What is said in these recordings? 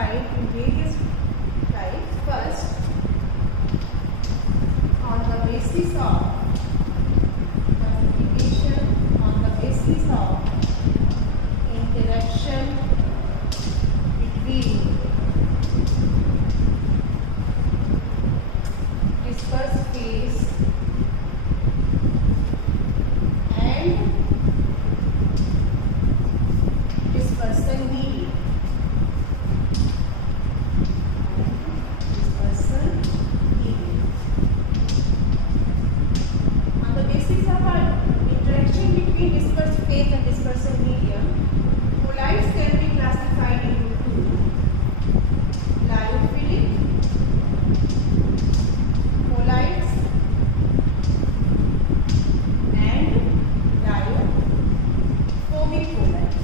classified in various types. First, on the basis of classification, on the basis of interaction between dispersed phase and dispersal medium. Dispersal medium. On the basis of our interaction between dispersed phase and dispersal medium, colloids can be classified into two: lyophilic colloids and lyophobic colloids.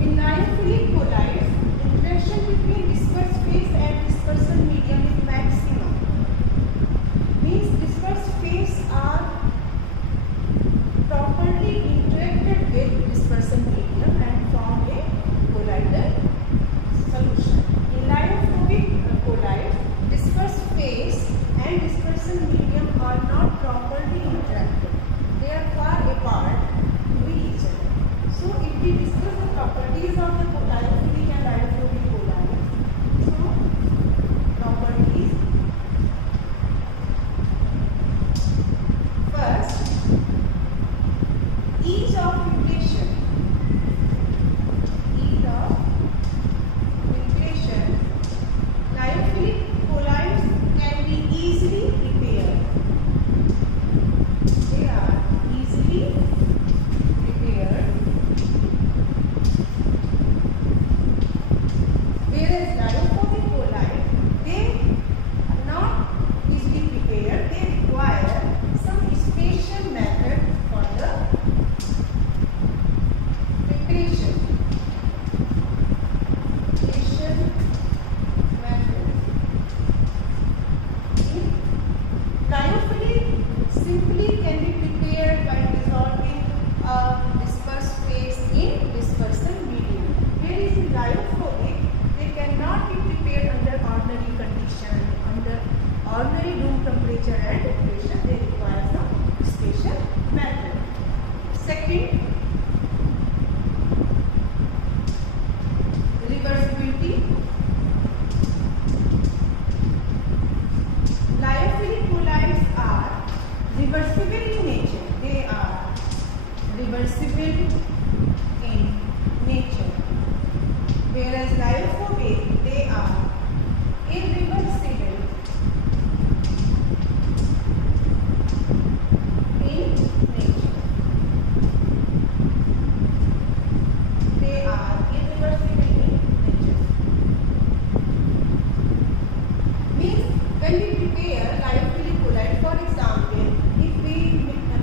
In lyophilic colloids, interaction between dispersed phase and dispersal medium is maximum. Means dispersed phase are properly interacted with dispersal medium and form a colloidal solution. In lyophobic colloids, dispersed phase and dispersal medium are not properly interacted. They are far apart to each other. So, if we discuss the properties of the lyophilic and lyophobic colloids, so properties. First, ease of filtration. Ease of filtration. Lyophilic colloids can be easily prepared. They are easily prepared. Whereas lyophobic colloids, they are not easily prepared. They require some special method for the preparation. Special method. Lyophilic simply can be prepared by dissolving a dispersed phase in dispersal medium. Whereas in lyophobic, they cannot be prepared under ordinary conditions, under ordinary room temperature and pressure. They require some special method. Second, reversibility. Lyophilic colloids are reversible in nature. They are reversible in nature. Whereas lyophobic, they are irreversible in nature. They are irreversible in nature. Means when we prepare lyophilic colloid, for example, if we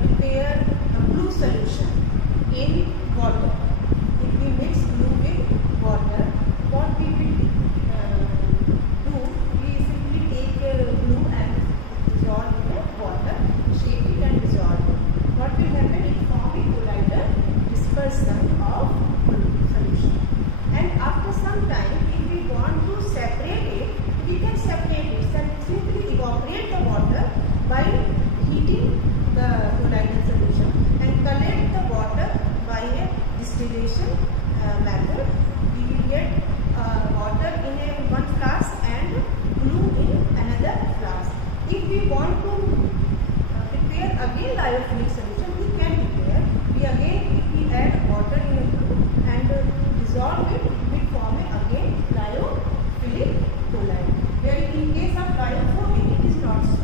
prepare a blue solution in water, if we mix blue with water, what we will do, we simply take blue and dissolve in water, shake it and dissolve it. What will happen? It form a colloidal dispersion of blue solution. And after some time, if we want to separate it, we can separate it and simply evaporate the water by heating the colloidal solution and collect the water by a distillation method. We will get water in one flask and glue in another flask. If we want to prepare again lyophilic solution, we can prepare. We again, if we add water in a glue and dissolve it, we form again lyophilic colloid. Where in case of lyophobic, it is not so.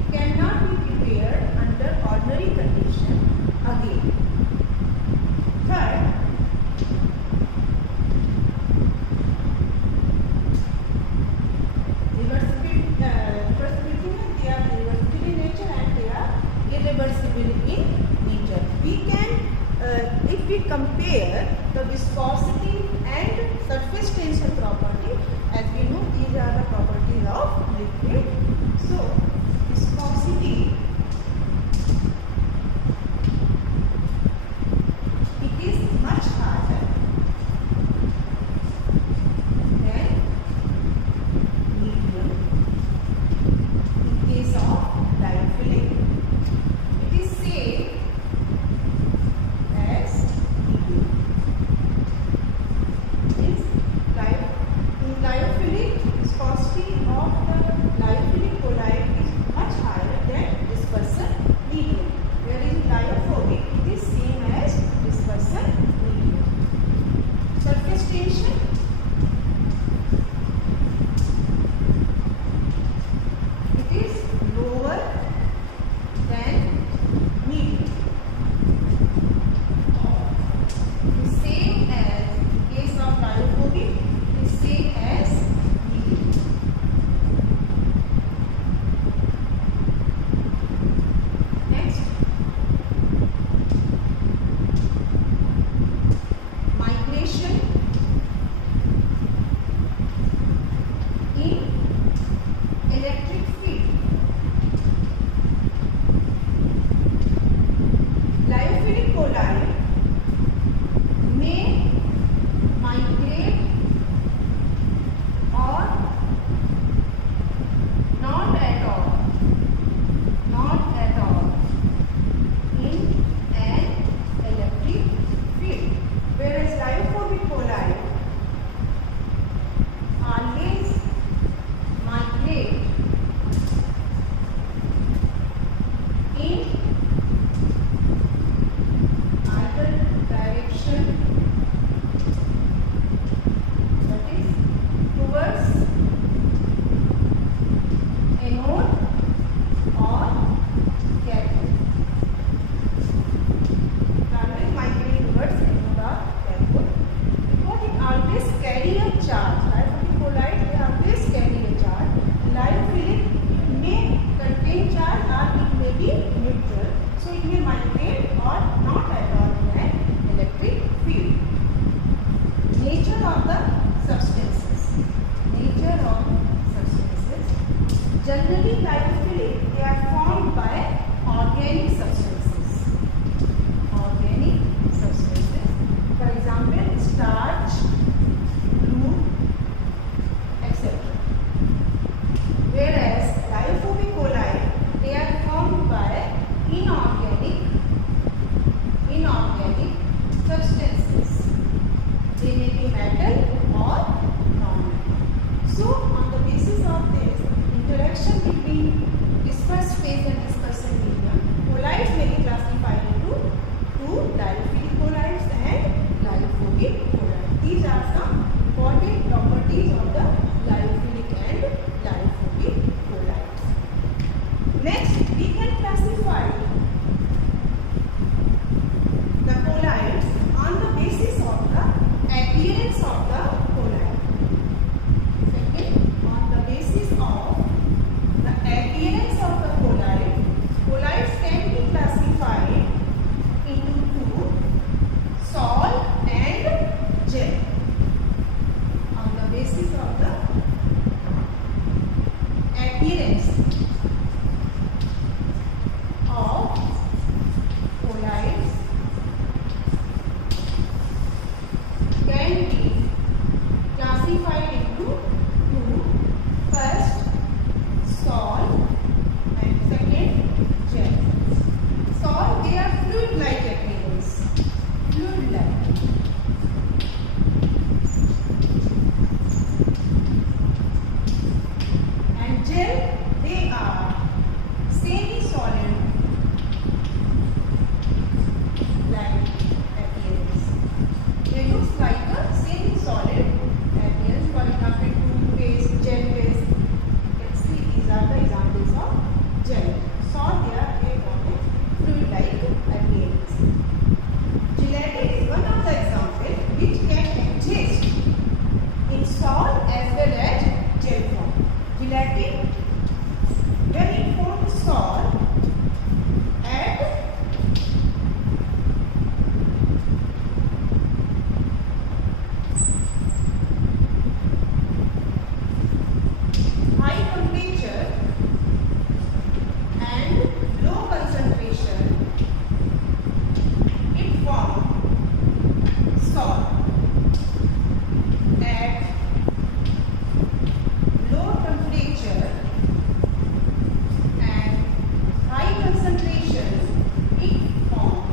It cannot be prepared under ordinary condition again. Third, reversibility. They are reversible in nature and they are irreversible in nature. We can, if we compare the viscosity and surface tension property, as we know these are the properties of liquid. So, viscosity adherence of the colloid. Second, on the basis of the adherence of the colloid, colloids can be classified into two, salt and gel. On the basis of the adherence of colloids can be classified into two, first salt and second gel. Salt, they are fluid-like appearance, fluid-like. And gel, they are semi-solid like appearance. They look like a semi-solid appearance. For example, toothpaste, gel paste. Let's see, these are the examples of gel. Salt, they are a fluid-like appearance. Gelatin is one of the examples which can exist in salt as well as gel form. Gelatin, when it forms salt at high temperature and low concentration, it forms salt. At low temperature and high concentration, it forms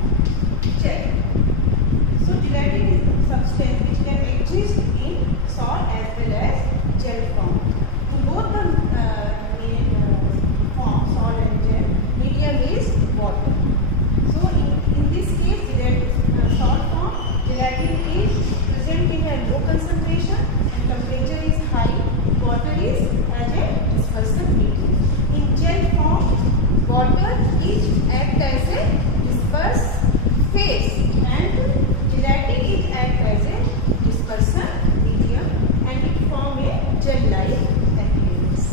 gel. So gelatin is a substance which can exist in salt as well as gel form. So both the form, salt and gel, medium is water. So in this case, gelatin, salt form, gelatin is present in a low concentration and temperature is high. Water is as a dispersion medium. In gel form, water is act as a disperse phase and gelatin is act as a dispersion medium and it form a gel-like appearance.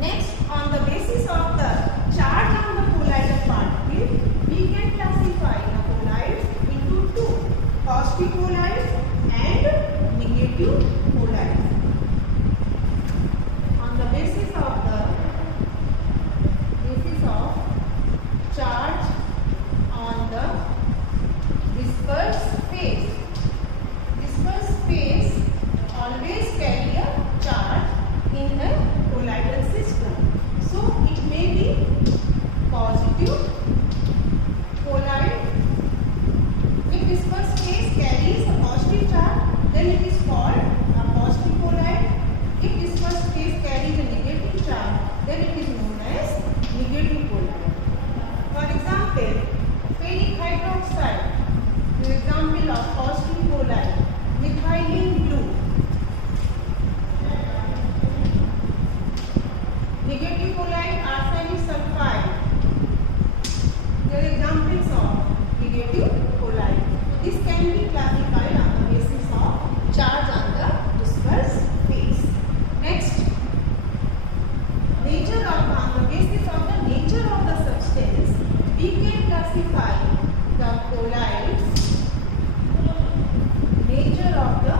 Next, on the basis of the charge on the colloidal particle, we can classify the colloids into two, positive colloids and negative colloids. On the basis of charge on the dispersed phase. Dispersed phase always carry a charge in a colloidal system. So it may be positive colloid. If dispersed phase carries a positive charge, then it is called a positive colloid. If dispersed phase carries a negative charge, then it is known as negative colloid. For example, ferric hydroxide, the example of positive colloid, methylene blue. Negative colloid, arsenic sulfide. They are examples of negative colloid. This can be classified on the basis of charge on the dispersed phase. Next, on the basis of the nature of the substance, we can classify the colloids, nature of the